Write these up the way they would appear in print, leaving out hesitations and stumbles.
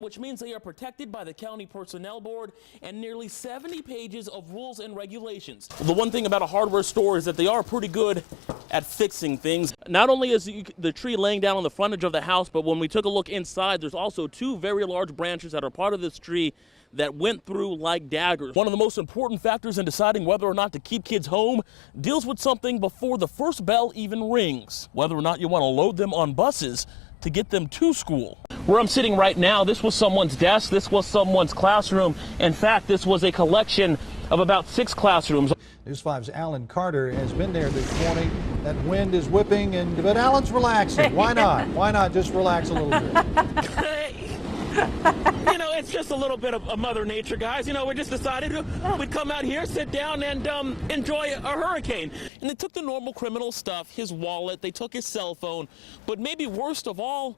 which means they are protected by the County Personnel Board and nearly 70 pages of rules and regulations. The one thing about a hardware store is that they are pretty good at fixing things. Not only is the tree laying down on the frontage of the house, but when we took a look inside, there's also two very large branches that are part of this tree that went through like daggers. One of the most important factors in deciding whether or not to keep kids home deals with something before the first bell even rings, whether or not you want to load them on buses to get them to school. Where I'm sitting right now, this was someone's desk, this was someone's classroom. In fact, this was a collection of about 6 classrooms. News 5's Alan Carter has been there this morning. That wind is whipping, but Alan's relaxing. Why not? Why not just relax a little bit? You know, it's just a little bit of Mother Nature, guys. You know, we just decided we'd come out here, sit down, and enjoy a hurricane. And they took the normal criminal stuff, his wallet, they took his cell phone, but maybe worst of all,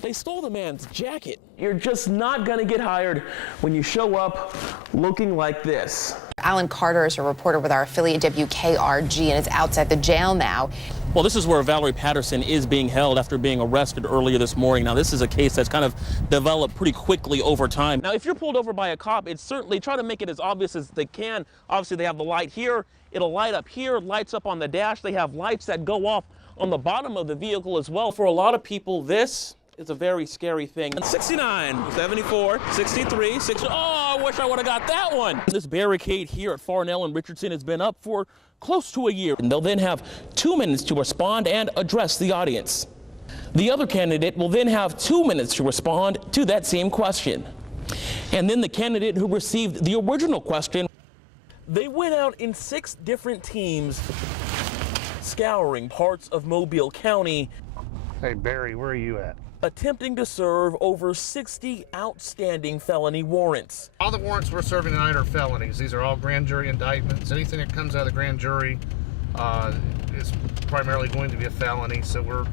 they stole the man's jacket. You're just not gonna get hired when you show up looking like this. Alan Carter is a reporter with our affiliate WKRG and is outside the jail now. Well, this is where Valerie Patterson is being held after being arrested earlier this morning. Now, this is a case that's kind of developed pretty quickly over time. Now, if you're pulled over by a cop, it's certainly try to make it as obvious as they can. Obviously, they have the light here. It'll light up here, lights up on the dash. They have lights that go off on the bottom of the vehicle as well. For a lot of people, this is a very scary thing. 69, 74, 63, 60. Oh, I wish I would have got that one. This barricade here at Farnell and Richardson has been up for close to a year. And they'll then have 2 minutes to respond and address the audience. The other candidate will then have 2 minutes to respond to that same question. And then the candidate who received the original question, they went out in 6 different teams scouring parts of Mobile County. Hey, Barry, where are you at? Attempting to serve over 60 outstanding felony warrants. All the warrants we're serving tonight are felonies. These are all grand jury indictments. Anything that comes out of the grand jury is primarily going to be a felony. So we're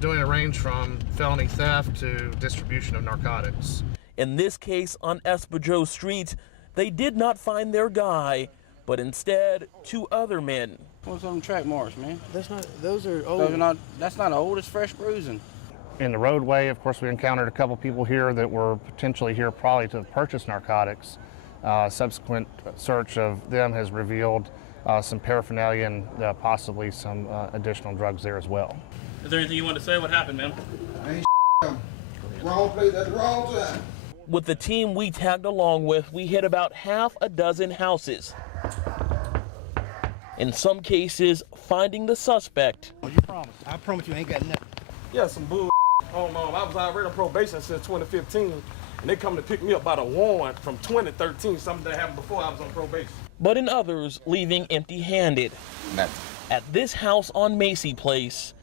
doing a range from felony theft to distribution of narcotics. In this case on Espejo Street, they did not find their guy, but instead 2 other men. What's on track marks, man? Those are old. That's not old, it's fresh bruising. In the roadway, of course, we encountered a couple people here that were potentially here probably to purchase narcotics. Subsequent search of them has revealed some paraphernalia and possibly some additional drugs there as well. Is there anything you want to say? What happened, man? Wrong place at the wrong time. With the team we tagged along with, we hit about half a dozen houses. In some cases, finding the suspect. You promise? I promise you ain't got nothing. Yeah, some bull. I was already on probation since 2015, and they come to pick me up by the warrant from 2013, something that happened before I was on probation. But in others, leaving empty-handed. At this house on Macy Place,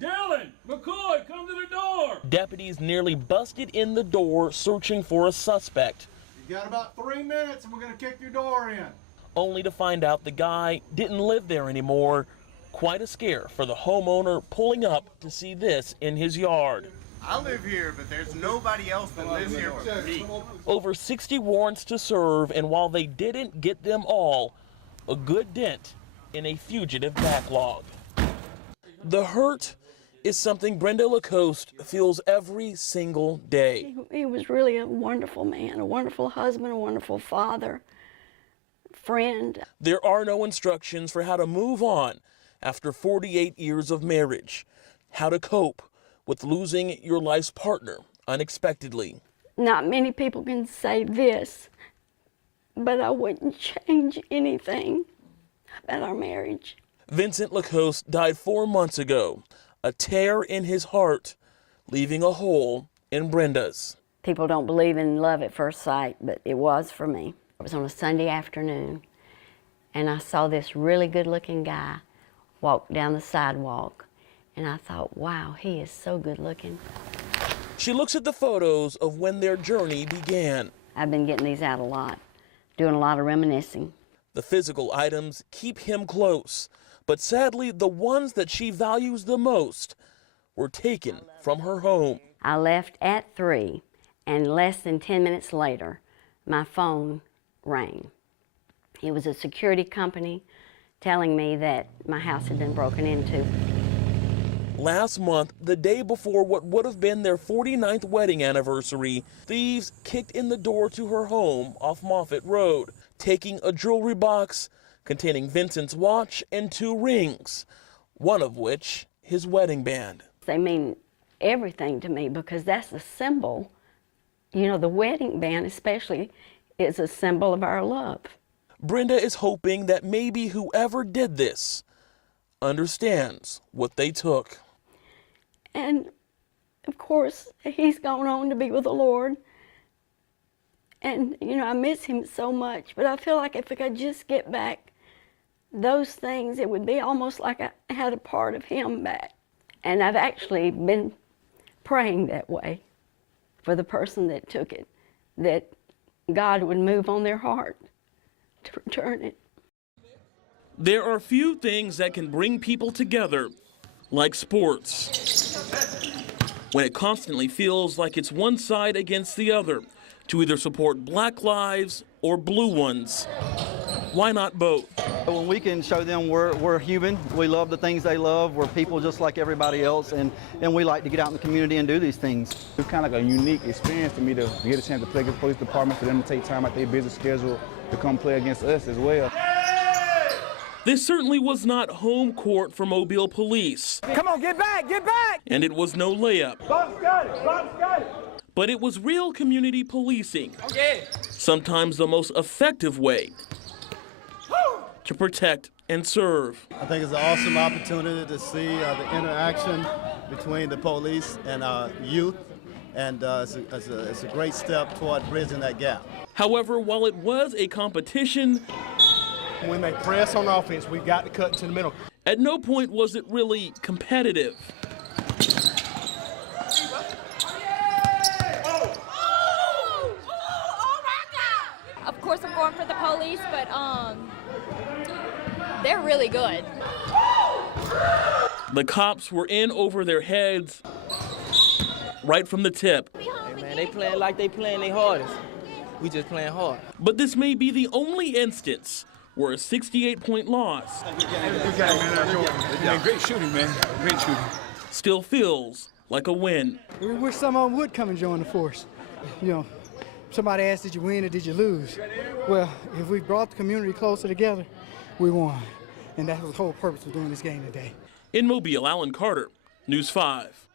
Dylan, McCoy, come to the door! deputies nearly busted in the door searching for a suspect. You got about 3 minutes and we're going to kick your door in. Only to find out the guy didn't live there anymore. Quite a scare for the homeowner pulling up to see this in his yard. I live here, but there's nobody else that lives here but me. Over 60 warrants to serve, and while they didn't get them all, a good dent in a fugitive backlog. The hurt is something Brenda Lacoste feels every single day. He was really a wonderful man, a wonderful husband, a wonderful father, friend. There are no instructions for how to move on after 48 years of marriage, how to cope with losing your life's partner unexpectedly. Not many people can say this, but I wouldn't change anything about our marriage. Vincent Lacoste died 4 months ago, a tear in his heart, leaving a hole in Brenda's. People don't believe in love at first sight, but it was for me. It was on a Sunday afternoon, and I saw this really good-looking guy walk down the sidewalk, and I thought, wow, he is so good-looking. She looks at the photos of when their journey began. I've been getting these out a lot, doing a lot of reminiscing. The physical items keep him close, but sadly, the ones that she values the most were taken from her home. I left at 3, and less than 10 minutes later, my phone rang. It was a security company telling me that my house had been broken into. Last month, the day before what would have been their 49th wedding anniversary, thieves kicked in the door to her home off Moffett Road, taking a jewelry box containing Vincent's watch and 2 rings, one of which his wedding band. They mean everything to me because that's a symbol. You know, the wedding band especially is a symbol of our love. Brenda is hoping that maybe whoever did this understands what they took. And of course, he's gone on to be with the Lord. And, you know, I miss him so much, but I feel like if I could just get back those things, it would be almost like I had a part of him back. And I've actually been praying that way for the person that took it, that God would move on their heart to return it. There are few things that can bring people together like sports, when it constantly feels like it's one side against the other to either support black lives or blue ones. Why not both? When we can show them we're human, we love the things they love, we're people just like everybody else, and we like to get out in the community and do these things. It's kind of like a unique experience to me to get a chance to play against the police department, for them to take time out their busy schedule to come play against us as well. This certainly was not home court for Mobile police. Come on, get back, get back! And it was no layup. Bob's got it, Bob's got it! But it was real community policing. Okay. Sometimes the most effective way to protect and serve. I think it's an awesome opportunity to see the interaction between the police and our youth, and it's a great step toward bridging that gap. However, while it was a competition, When they press on offense, we've got to cut to the middle. at no point was it really competitive. Of course, I'm going for the police, but they're really good. The cops were in over their heads right from the tip. Hey man, they playing like they playing their hardest. We just playing hard. But this may be the only instance where a 68-point loss Great shooting, man. Great shooting. still feels like a win. We wish some of them would come and join the force. You know, somebody asked, did you win or did you lose? Well, if we brought the community closer together, we won. And that was the whole purpose of doing this game today. In Mobile, Alan Carter, News 5.